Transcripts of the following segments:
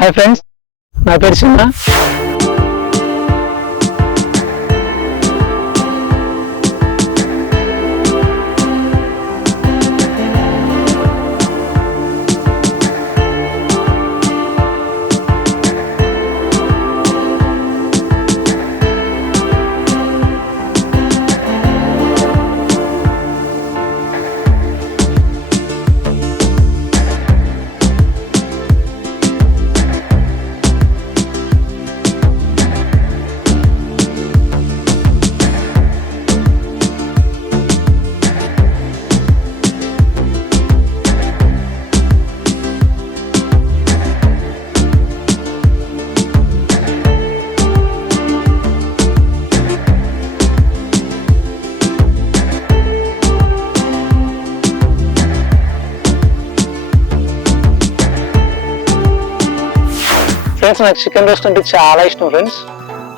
Hi friends నా పేరు చిన్న ఫ్రెండ్స్ నాకు చికెన్ రోస్ట్ అంటే చాలా ఇష్టం ఫ్రెండ్స్.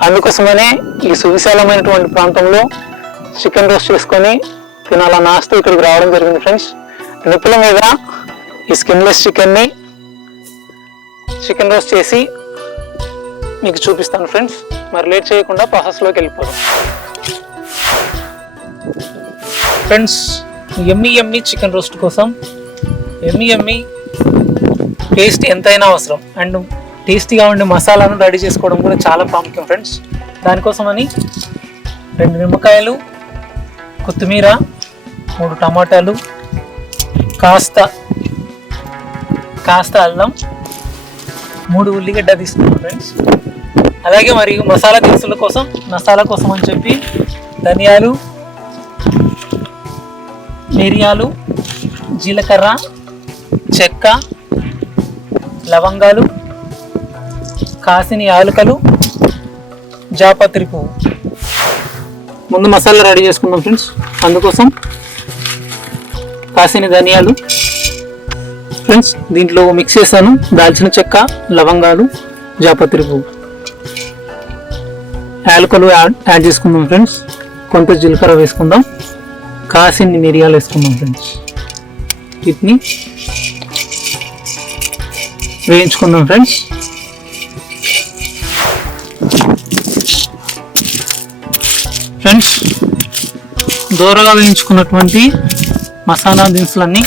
అందుకోసమనే ఈ సువిశాలమైనటువంటి ప్రాంతంలో చికెన్ రోస్ట్ చేసుకొని తినాలన్న ఆస్తి ఇక్కడికి రావడం జరిగింది ఫ్రెండ్స్. నిప్పుల మీద ఈ స్కిన్లెస్ చికెన్ని చికెన్ రోస్ట్ చేసి మీకు చూపిస్తాను ఫ్రెండ్స్. మరి లేట్ చేయకుండా ప్రాసెస్లోకి వెళ్ళిపోదాం. Friends yummy yummy chicken roast కోసం ఎమ్మి ఎమ్మి టేస్ట్ ఎంతైనా అవసరం. అండ్ టేస్టీగా ఉండే మసాలాను రెడీ చేసుకోవడం కూడా చాలా ప్రాముఖ్యం ఫ్రెండ్స్. దానికోసమని రెండు నిమ్మకాయలు కొత్తిమీర మూడు టమాటాలు కాస్త కాస్త అల్లం మూడు ఉల్లిగడ్డ తీసుకున్నాం ఫ్రెండ్స్. అలాగే మరి మసాలా దినుసుల కోసం మసాలా కోసం అని చెప్పి ధనియాలు మిరియాలు జీలకర్ర చెక్క లవంగాలు కాసిని యాలకలు జాపత్రి పువ్వు ముందు మసాలా రెడీ చేసుకుందాం ఫ్రెండ్స్. అందుకోసం కాసిన ధనియాలు. ఫ్రెండ్స్ దీంట్లో మిక్స్ చేశాను దాల్చిన చెక్క లవంగాలు జాపత్రి పువ్వు యాలకలు యాడ్ యాడ్ చేసుకుందాం ఫ్రెండ్స్. కొంత జీలకర్ర వేసుకుందాం. కాసిన్ని మిరియాలు వేసుకుందాం ఫ్రెండ్స్. వీటిని వేయించుకుందాం ఫ్రెండ్స్. ఫ్రెండ్స్ దూరగా వేయించుకున్నటువంటి మసాలా దినుసులన్నీ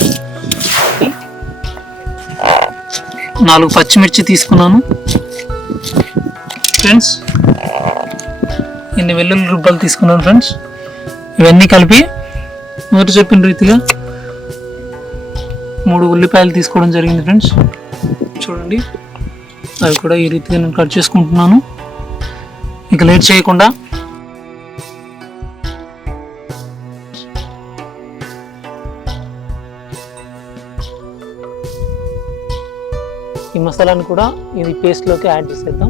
నాలుగు పచ్చిమిర్చి తీసుకున్నాను. ఫ్రెండ్స్ ఇన్ని వెల్లుల్లి రుబ్బలు తీసుకున్నాను ఫ్రెండ్స్ ఇవన్నీ కలిపి మొదటి చెప్పిన రీతిగా మూడు ఉల్లిపాయలు తీసుకోవడం జరిగింది ఫ్రెండ్స్ చూడండి అవి కూడా ఈ రీతిగా నేను కట్ చేసుకుంటున్నాను. ఇక లేట్ చేయకుండా మసాలాను కూడా ఇది పేస్ట్లోకి యాడ్ చేసేద్దాం.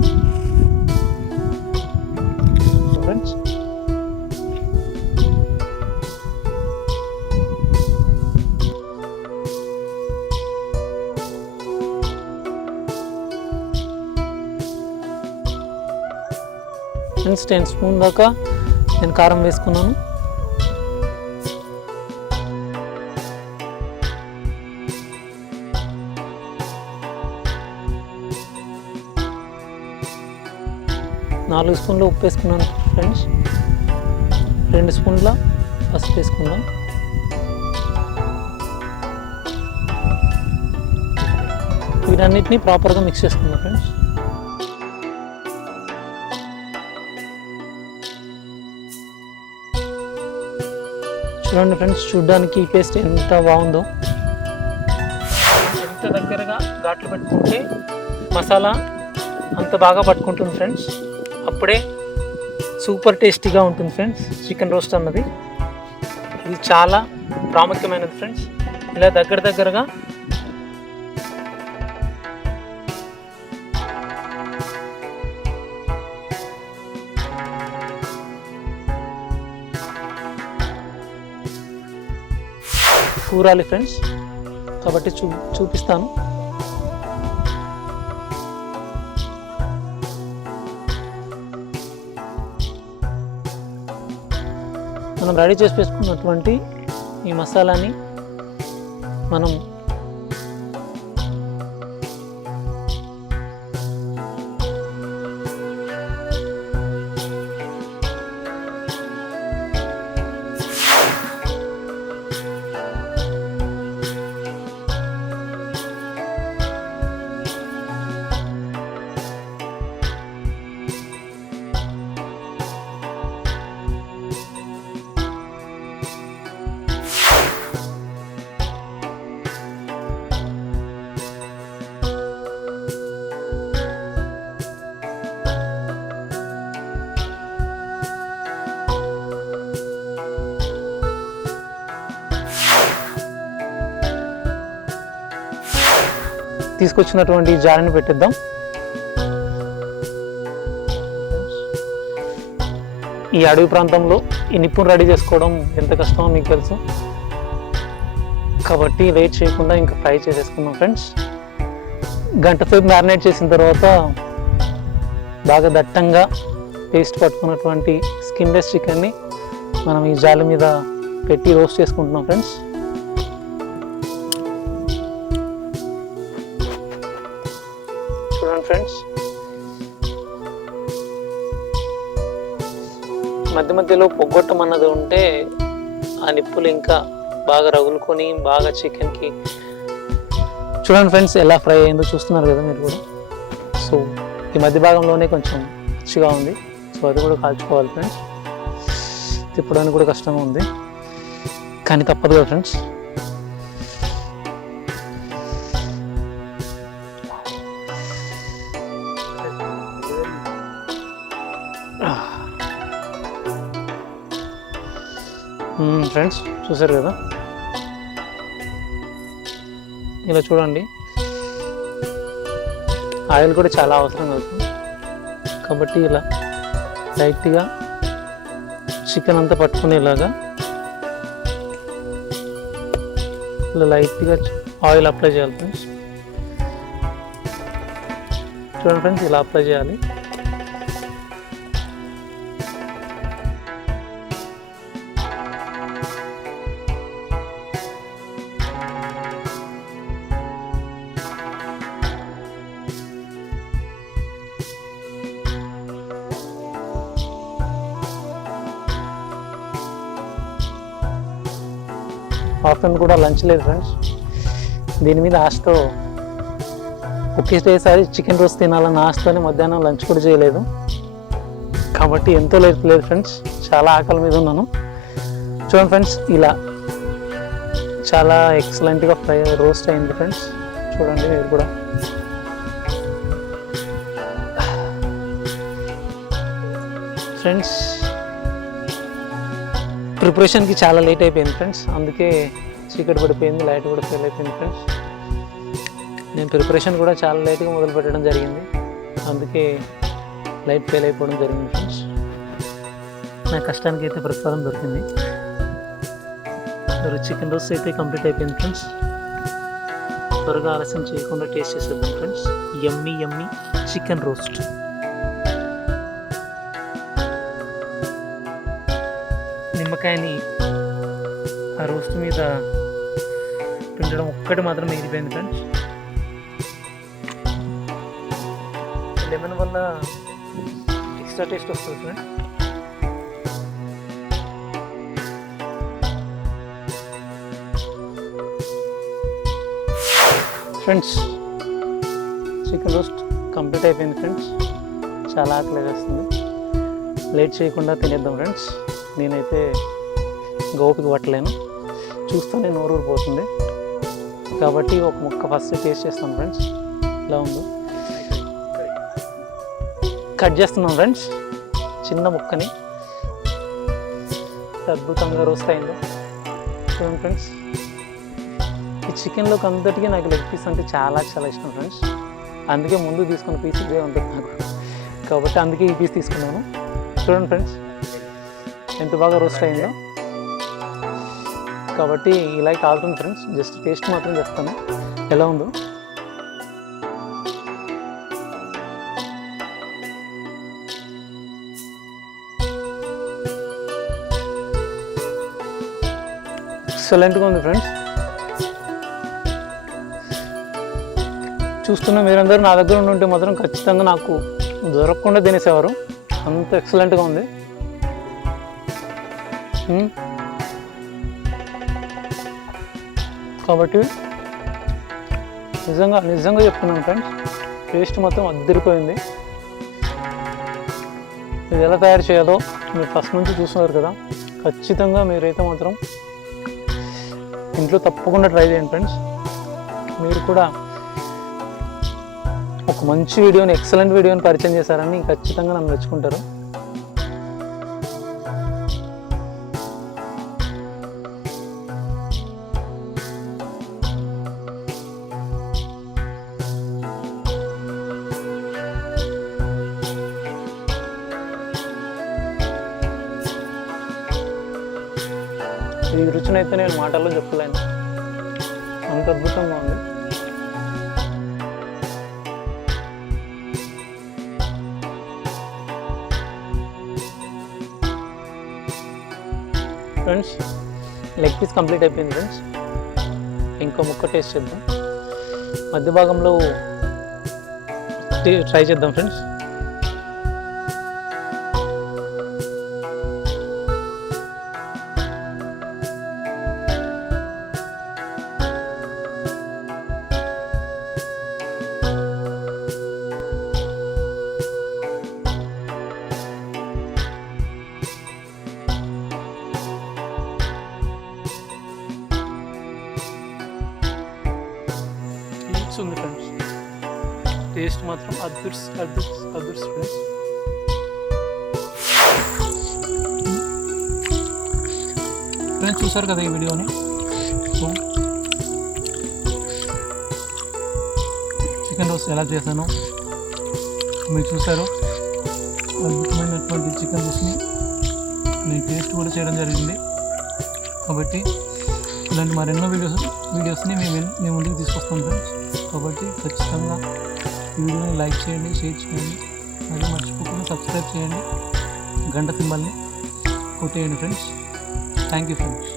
ఫ్రెండ్స్ ఫ్రెండ్స్ టెన్ స్పూన్ దాకా నేను కారం వేసుకున్నాను. నాలుగు స్పూన్లు ఉప్పు వేసుకున్నాను ఫ్రెండ్స్. రెండు స్పూన్ల పసుపు వేసుకుందాం. వీటన్నిటిని ప్రాపర్గా మిక్స్ చేసుకుందాం ఫ్రెండ్స్. చూడండి ఫ్రెండ్స్ చూడడానికి ఈ పేస్ట్ ఎంత బాగుందో. ఎంత దగ్గరగా ఘాట్లు పెట్టుకుంటే మసాలా అంత బాగా పట్టుకుంటుంది ఫ్రెండ్స్. అప్పుడే సూపర్ టేస్టీగా ఉంటుంది ఫ్రెండ్స్ చికెన్ రోస్ట్ అన్నది. ఇది చాలా ప్రాముఖ్యమైనది ఫ్రెండ్స్. ఇలా దగ్గర దగ్గరగా కూరాలి ఫ్రెండ్స్. కాబట్టి చూ చూపిస్తాను. మనం రెడీ చేసి పెట్టుకున్నటువంటి ఈ మసాలాని మనం తీసుకొచ్చినటువంటి జాలని పెట్టిద్దాం. ఈ అడవి ప్రాంతంలో ఈ నిప్పును రెడీ చేసుకోవడం ఎంత కష్టమో మీకు తెలుసు. కాబట్టి వెయిట్ చేయకుండా ఇంకా ఫ్రై చేసేసుకుందాం ఫ్రెండ్స్. గంటసేపు మ్యారినేట్ చేసిన తర్వాత బాగా దట్టంగా పేస్ట్ పట్టుకున్నటువంటి స్కిన్లెస్ చికెన్ని మనం ఈ జాలి మీద పెట్టి రోస్ట్ చేసుకుంటున్నాం ఫ్రెండ్స్. ఫ్రెండ్స్ మధ్య మధ్యలో పొగ్గొట్టం అన్నది ఉంటే ఆ నిప్పులు ఇంకా బాగా రగులుకొని బాగా చికెన్కి చూడండి ఫ్రెండ్స్ ఎలా ఫ్రై అయిందో చూస్తున్నారు కదా మీరు కూడా. సో ఈ మధ్య భాగంలోనే కొంచెం రుచిగా ఉంది. సో అది కూడా కాల్చుకోవాలి ఫ్రెండ్స్ తిప్పడానికి కూడా కష్టంగా ఉంది. కానీ తప్పదు కదా ఫ్రెండ్స్ ఫ్రెండ్స్ చూసారు కదా? ఇలా చూడండి. ఆయిల్ కూడా చాలా అవసరం అవుతుంది కాబట్టి ఇలా లైట్గా చికెన్ అంతా పట్టుకునేలాగా ఇలా లైట్గా ఆయిల్ అప్లై చేయాలి ఫ్రెండ్స్. చూడండి ఫ్రెండ్స్ ఇలా అప్లై చేయాలి. ఆఫ్టర్నూన్ కూడా లంచ్ లేదు ఫ్రెండ్స్. దీని మీద ఆశతో ఒకేసారి చికెన్ రోస్ తినాలన్న ఆశతోనే మధ్యాహ్నం లంచ్ కూడా చేయలేదు. కాబట్టి ఎంతో లేదు లేదు ఫ్రెండ్స్. చాలా ఆకలి మీద ఉన్నాను. చూడండి ఫ్రెండ్స్ ఇలా చాలా ఎక్సలెంట్గా ఫ్రై రోస్ట్ అయింది ఫ్రెండ్స్. చూడండి మీరు కూడా. ఫ్రెండ్స్ ప్రిపరేషన్కి చాలా లేట్ అయిపోయింది ఫ్రెండ్స్. అందుకే చీకటి పడిపోయింది లైట్ కూడా ఫెయిల్ అయిపోయింది ఫ్రెండ్స్. నేను ప్రిపరేషన్ కూడా చాలా లేట్గా మొదలు పెట్టడం జరిగింది. అందుకే లైట్ ఫెయిల్ అయిపోవడం జరిగింది ఫ్రెండ్స్. నా కష్టానికి అయితే ప్రతిఫలం దొరికింది. మరి చికెన్ రోస్ట్ అయితే కంప్లీట్ అయిపోయింది ఫ్రెండ్స్. త్వరగా ఆలస్యం చేయకుండా టేస్ట్ చేసేద్దాం friends. Yummy yummy chicken roast. నిమ్మకాయని ఆ రోస్ట్ మీద పిండడం ఒక్కటి మాత్రం మిగిలిపోయింది ఫ్రెండ్స్ లెమన్ వల్ల ఎక్స్ట్రా టేస్ట్ వస్తుంది friends friends chicken roast complete అయిపోయింది ఫ్రెండ్స్ చాలా ఆకలి వేస్తుంది. లేట్ చేయకుండా తినేద్దాం ఫ్రెండ్స్ నేనైతే గోపిక పట్టలేను. చూస్తూనే నోరు ఊరిపోతుంది కాబట్టి ఒక ముక్క ఫస్ట్ టేస్ట్ చేస్తాను ఫ్రెండ్స్ ఇలా ఉందో. కట్ చేస్తున్నాం ఫ్రెండ్స్ చిన్న ముక్కని. అద్భుతంగా రోస్ట్ చూడండి ఫ్రెండ్స్ ఈ చికెన్లోకి అంతటికీ నాకు లెగ్ పీస్ అంటే చాలా చాలా ఇష్టం ఫ్రెండ్స్ అందుకే ముందు తీసుకున్న పీస్ ఇదే ఉంటుంది నాకు. కాబట్టి అందుకే ఈ పీస్ తీసుకున్నాను. చూడండి ఫ్రెండ్స్ ఎంత బాగా రోస్ట్ అయిందో. కాబట్టి ఇలా కాలుతుంది ఫ్రెండ్స్ జస్ట్ టేస్ట్ మాత్రం చెప్తాను. ఎలా ఉందో. ఎక్సలెంట్గా ఉంది ఫ్రెండ్స్ చూస్తున్న మీరందరూ నా దగ్గర ఉండి ఉంటే మాత్రం ఖచ్చితంగా నాకు దొరకకుండా తినేసేవారు. అంత ఎక్సలెంట్గా ఉంది. Hmm. కాబట్టి నిజంగా నిజంగా చెప్తున్నాను ఫ్రెండ్స్ టేస్ట్ మొత్తం అద్దరిపోయింది. ఇది ఎలా తయారు చేయాలో మీరు ఫస్ట్ నుంచి చూస్తున్నారు కదా. ఖచ్చితంగా మీరైతే మాత్రం ఇంట్లో తప్పకుండా ట్రై చేయండి ఫ్రెండ్స్ మీరు కూడా ఒక మంచి వీడియోని ఎక్సలెంట్ వీడియోని పరిచయం చేశారని ఖచ్చితంగా నన్ను మెచ్చుకుంటారు. ఎమోషన్ అయితే నేను మాటల్లో చెప్పలేను. అంత అద్భుతంగా ఉంది. ఫ్రెండ్స్ లెగ్ పీస్ కంప్లీట్ అయిపోయింది ఫ్రెండ్స్. ఇంకో ముక్క టేస్ట్ చేద్దాం. మధ్య భాగంలో ట్రై చేద్దాం ఫ్రెండ్స్. మాత్రం అద్భుట్స్ అద్భుట్స్ అద్భుట్స్ ఫ్రెండ్స్ ఫ్రెండ్స్ చూసారు కదా ఈ వీడియోని? సో చికెన్ రోస్ట్ ఎలా చేశాను మీరు చూసారు. అద్భుతమైనటువంటి చికెన్ రోస్ట్ని నేను టేస్ట్ కూడా చేయడం జరిగింది. కాబట్టి ఇలాంటి మరెన్నో వీడియోస్ వీడియోస్ని మేము మేము ముందుకు తీసుకొస్తాం ఫ్రెండ్స్ కాబట్టి ఖచ్చితంగా వీడియోని లైక్ చేయండి షేర్ చేయండి. మరియు మర్చిపోకుండా సబ్స్క్రైబ్ చేయండి. గంట సింబల్ని కొట్టేయండి ఫ్రెండ్స్ థ్యాంక్ యూ ఫ్రెండ్స్